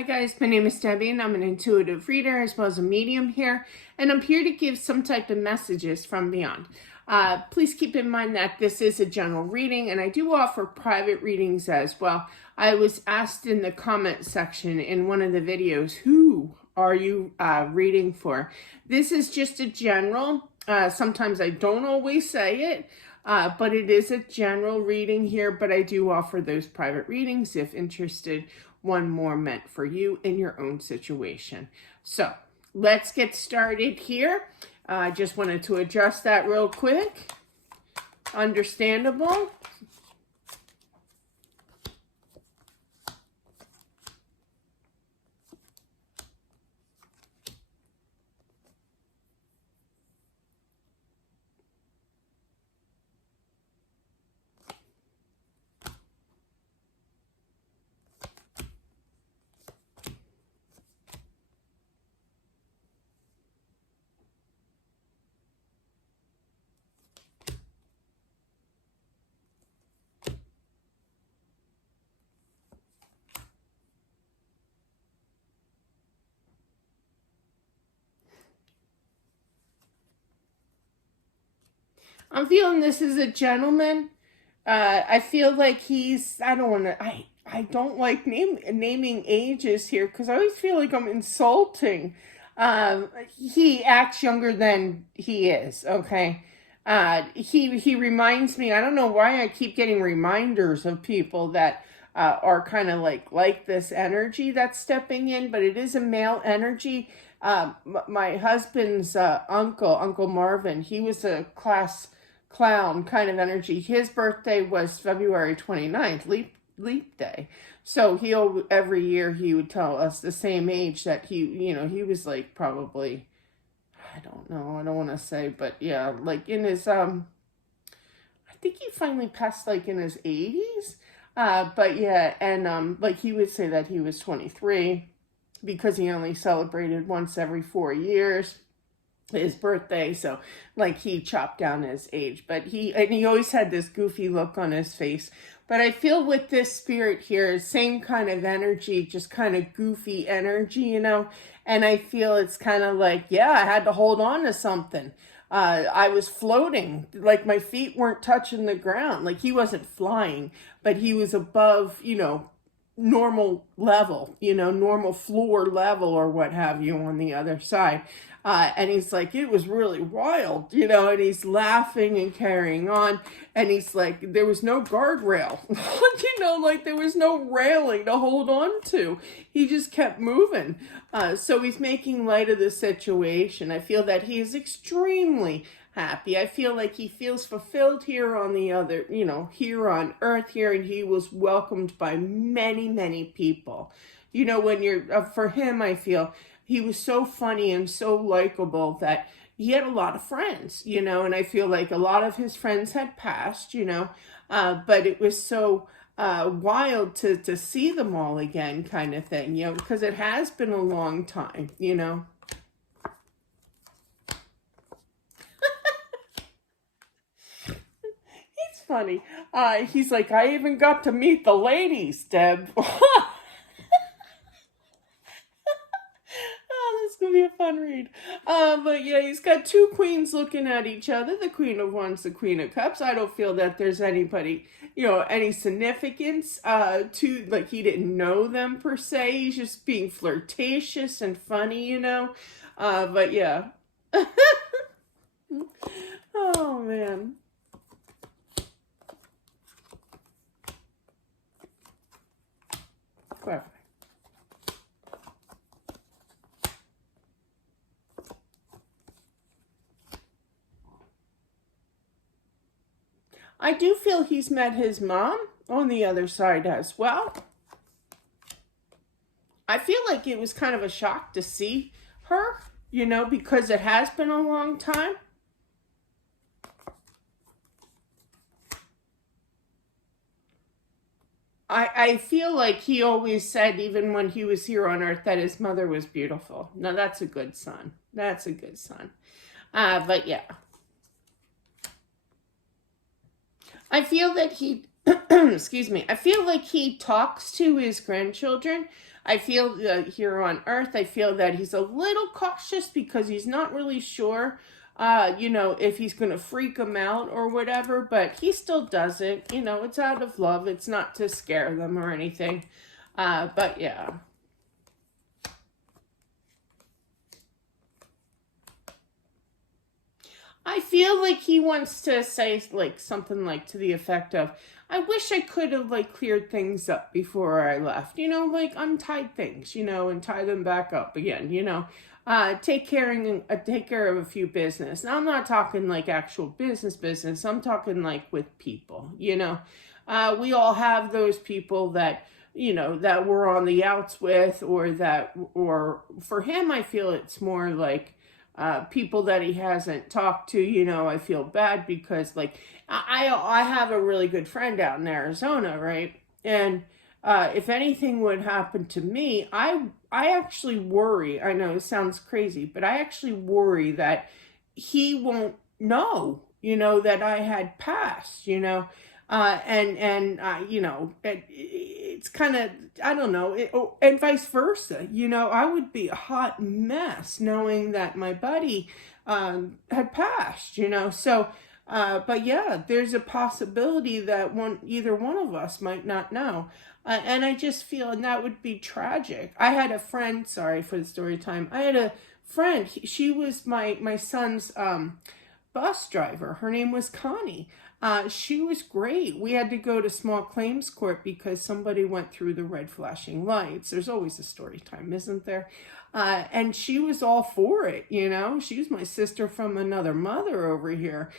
Hi guys, my name is Debbie and I'm an intuitive reader as well as a medium here, and I'm here to give some type of messages from beyond. Please keep in mind that this is a general reading and I do offer private readings as well. I was asked in the comment section in one of the videos, who are you reading for? This is just a general. Sometimes I don't always say it, but it is a general reading here, but I do offer those private readings if interested. One more meant for you in your own situation. So let's get started here. I just wanted to adjust that real quick. Understandable. I'm feeling this is a gentleman. I feel like he's, I don't like naming ages here because I always feel like I'm insulting. He acts younger than he is, okay? He reminds me, I don't know why I keep getting reminders of people that are kind of like this energy that's stepping in, but it is a male energy. My husband's Uncle Marvin, he was a class clown kind of energy. His birthday was February 29th, leap day. So every year he would tell us the same age that he was like probably, I don't know, I don't want to say, but yeah, like in his, I think he finally passed like in his 80s. But yeah, and like he would say that he was 23 because he only celebrated once every 4 years his birthday, so like he chopped down his age, but he always had this goofy look on his face. But I feel with this spirit here, same kind of energy, just kind of goofy energy, and I feel it's kind of like, yeah, I had to hold on to something. I was floating, like my feet weren't touching the ground. Like he wasn't flying, but he was above, normal level, normal floor level or what have you on the other side. And he's like, it was really wild, and he's laughing and carrying on. And he's like, there was no guardrail, like there was no railing to hold on to. He just kept moving. So he's making light of the situation. I feel that he is extremely happy. I feel like he feels fulfilled here on the other, here on earth here, and he was welcomed by many, many people. When you're, for him, I feel he was so funny and so likable that he had a lot of friends, and I feel like a lot of his friends had passed, but it was so wild to see them all again kind of thing, because it has been a long time, Funny. He's like, I even got to meet the ladies, Deb. This is gonna be a fun read. But yeah, he's got two queens looking at each other. The Queen of Wands, the Queen of Cups. I don't feel that there's anybody, any significance to, like, he didn't know them per se. He's just being flirtatious and funny, but yeah. Oh man. Clarify. I do feel he's met his mom on the other side as well. I feel like it was kind of a shock to see her, because it has been a long time. I feel like he always said, even when he was here on earth, that his mother was beautiful. Now, that's a good son. That's a good son. But yeah. I feel that he, excuse me, I feel like he talks to his grandchildren, I feel here on Earth, I feel that he's a little cautious because he's not really sure, if he's going to freak them out or whatever, but he still does it. It's out of love. It's not to scare them or anything. But yeah. I feel like he wants to say like something like to the effect of, I wish I could have like cleared things up before I left, like untied things, and tie them back up again, take care of a few business. Now I'm not talking like actual business. I'm talking like with people, we all have those people that, that we're on the outs with, or for him, I feel it's more like, people that he hasn't talked to, I feel bad because like I have a really good friend out in Arizona, right? And if anything would happen to me, I actually worry. I know it sounds crazy, but I actually worry that he won't know, that I had passed, it's kind of, I don't know, and vice versa. I would be a hot mess knowing that my buddy had passed. So. But yeah, there's a possibility that either one of us might not know. And I just feel, and that would be tragic. I had a friend, sorry for the story time. I had a friend, she was my son's bus driver. Her name was Connie. She was great. We had to go to small claims court because somebody went through the red flashing lights. There's always a story time, isn't there? And she was all for it, She was my sister from another mother over here.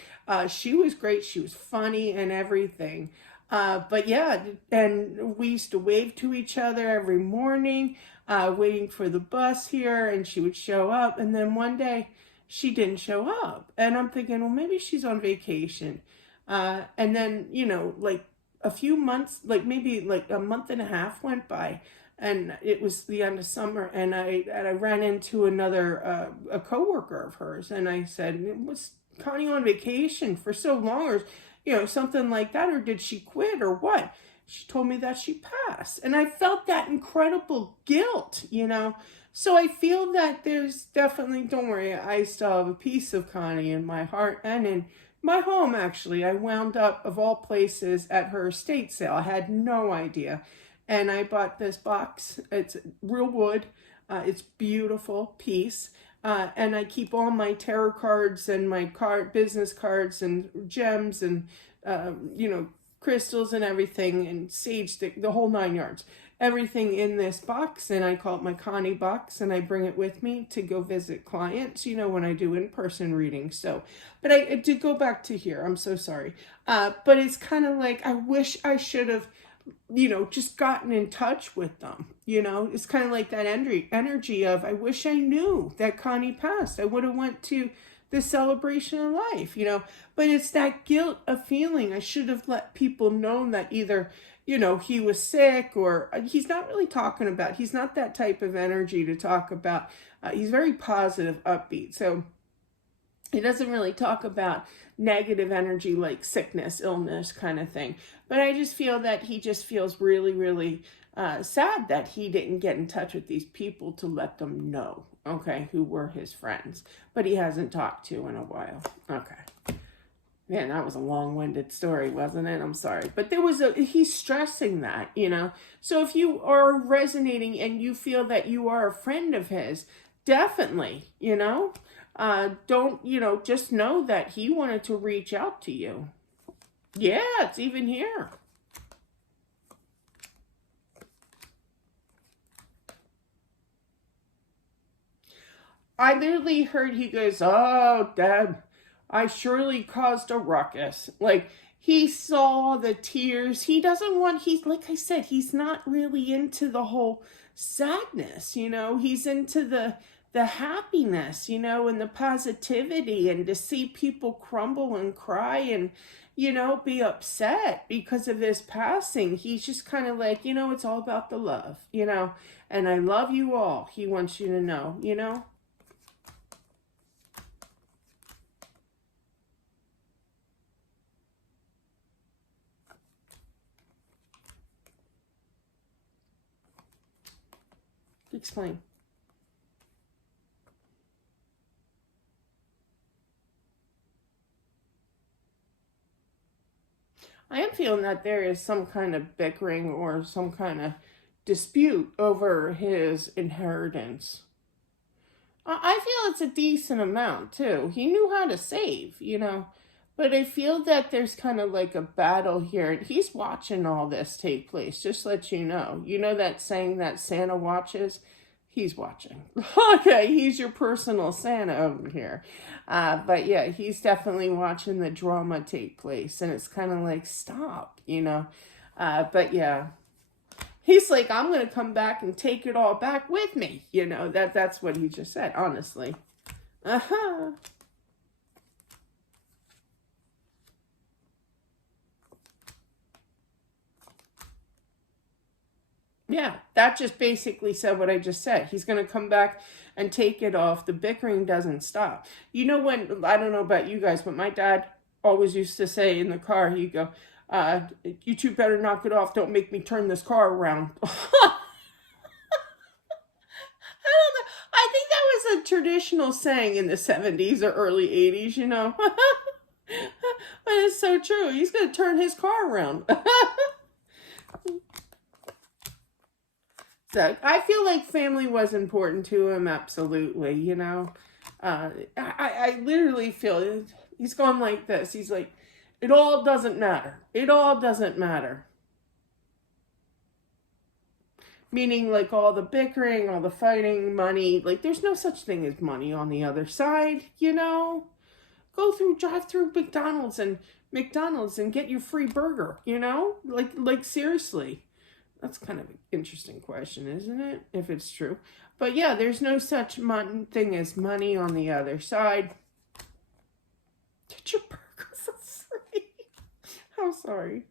She was great. She was funny and everything. But yeah, and we used to wave to each other every morning, waiting for the bus here, and she would show up. And then one day she didn't show up. And I'm thinking, well, maybe she's on vacation. And then, like a few months, like maybe like a month and a half went by, and it was the end of summer, and I ran into another a coworker of hers, and I said, was Connie on vacation for so long, or something like that, or did she quit or what? She told me that she passed, and I felt that incredible guilt, So I feel that there's definitely, don't worry, I still have a piece of Connie in my heart and in my home. Actually, I wound up, of all places, at her estate sale. I had no idea. And I bought this box. It's real wood. It's beautiful piece. And I keep all my tarot cards and my business cards and gems and, crystals and everything, and sage, the whole 9 yards. Everything in this box, and I call it my Connie box, and I bring it with me to go visit clients, when I do in-person readings. So, but I did go back to here. I'm so sorry. But it's kind of like, I wish I should have, just gotten in touch with them. It's kind of like that energy of, I wish I knew that Connie passed. I would have went to the celebration of life, but it's that guilt of feeling I should have let people know that either, he was sick, or he's not really talking about, he's not that type of energy to talk about. He's very positive, upbeat. So he doesn't really talk about negative energy like sickness, illness kind of thing. But I just feel that he just feels really, really sad that he didn't get in touch with these people to let them know, okay, who were his friends. But he hasn't talked to in a while. Okay. Man, that was a long-winded story, wasn't it? I'm sorry. But he's stressing that, So if you are resonating and you feel that you are a friend of his, definitely, don't, just know that he wanted to reach out to you. Yeah, it's even here. I literally heard he goes, oh, Deb, I surely caused a ruckus. Like, he saw the tears. He doesn't want, like I said, he's not really into the whole sadness, He's into the happiness, and the positivity, and to see people crumble and cry and, be upset because of his passing. He's just kind of like, it's all about the love, and I love you all. He wants you to know. Explain. I am feeling that there is some kind of bickering or some kind of dispute over his inheritance. I feel it's a decent amount too. He knew how to save, you know. But I feel that there's kind of like a battle here. And he's watching all this take place, just let you know. You know that saying that Santa watches? He's watching. Okay, he's your personal Santa over here. But yeah, he's definitely watching the drama take place. And it's kind of like, stop, you know. But yeah. He's like, I'm going to come back and take it all back with me. You know, that's what he just said, honestly. Uh-huh. Yeah, that just basically said what I just said. He's going to come back and take it off. The bickering doesn't stop. You know when, I don't know about you guys, but my dad always used to say in the car, he'd go, you two better knock it off. Don't make me turn this car around. I think that was a traditional saying in the 70s or early 80s, you know. But it's so true. He's going to turn his car around. So I feel like family was important to him, absolutely, you know. I literally feel it. He's going like this. He's like, it all doesn't matter. It all doesn't matter. Meaning like all the bickering, all the fighting, money. Like there's no such thing as money on the other side, you know. Drive through McDonald's and get your free burger, you know. Like seriously. That's kind of an interesting question, isn't it? If it's true. But yeah, there's no such thing as money on the other side. Get your burger for free. I'm sorry.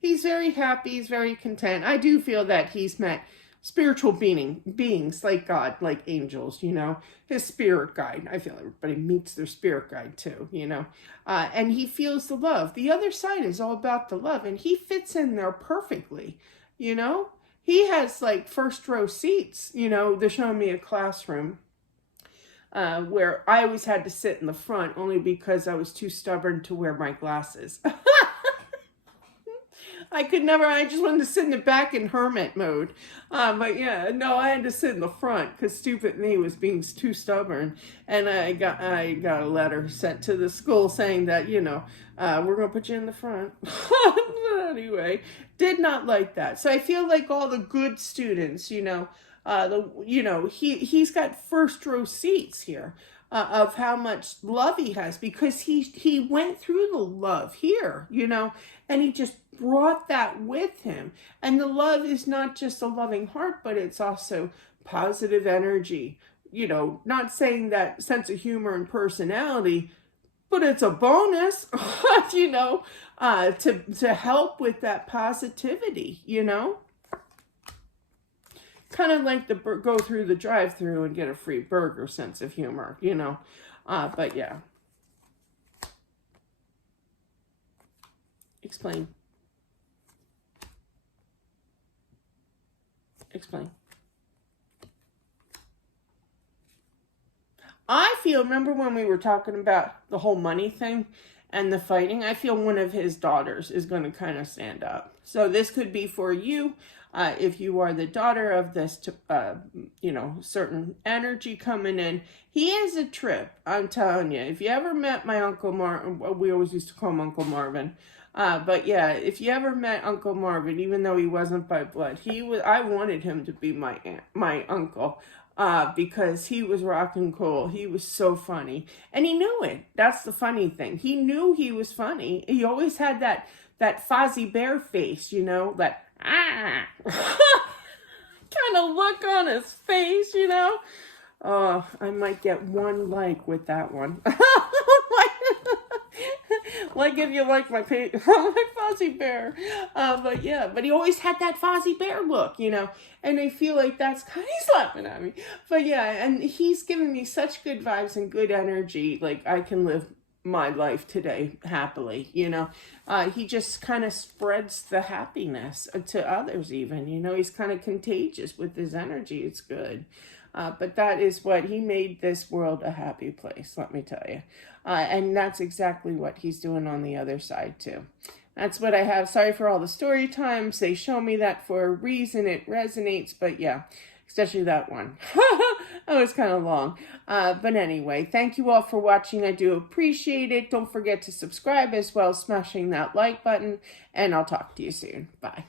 He's very happy. He's very content. I do feel that he's met spiritual beings like God, like angels, you know, his spirit guide. I feel everybody meets their spirit guide too, you know, and he feels the love. The other side is all about the love, and he fits in there perfectly, you know. He has like first row seats, you know. They're showing me a classroom where I always had to sit in the front only because I was too stubborn to wear my glasses. I could never, I just wanted to sit in the back in hermit mode. But yeah, no, I had to sit in the front because stupid me was being too stubborn. And I got a letter sent to the school saying that, you know, we're going to put you in the front. But anyway, did not like that. So I feel like all the good students, you know, he's got first row seats here. Of how much love he has, because he went through the love here, you know, and he just brought that with him. And the love is not just a loving heart, but it's also positive energy, you know, not saying that sense of humor and personality, but it's a bonus, you know, to help with that positivity, you know. Kind of like the go through the drive-through and get a free burger sense of humor, you know. But yeah. Explain. Explain. I feel, remember when we were talking about the whole money thing and the fighting? I feel one of his daughters is going to kind of stand up. So this could be for you. If you are the daughter of this, you know, certain energy coming in. He is a trip, I'm telling you. If you ever met my Uncle Marvin, we always used to call him Uncle Marvin. But yeah, if you ever met Uncle Marvin, even though he wasn't by blood, I wanted him to be my uncle. Because he was rock and cool. He was so funny. And he knew it. That's the funny thing. He knew he was funny. He always had that Fozzie Bear face, you know, that kind of look on his face, you know. Oh, I might get one like with that one. Like if you like my page, my Fozzie Bear. But yeah, but he always had that Fozzie Bear look, you know. And I feel like that's kind of, he's laughing at me. But yeah, and he's giving me such good vibes and good energy. Like I can live my life today happily, you know. He just kind of spreads the happiness to others even, you know. He's kind of contagious with his energy. It's good. But that is what he made this world a happy place, let me tell you. And that's exactly what he's doing on the other side too. That's what I have. Sorry for all the story times. They show me that for a reason. It resonates, but yeah, especially that one. That was kind of long. But anyway, thank you all for watching. I do appreciate it. Don't forget to subscribe as well as smashing that like button, and I'll talk to you soon. Bye.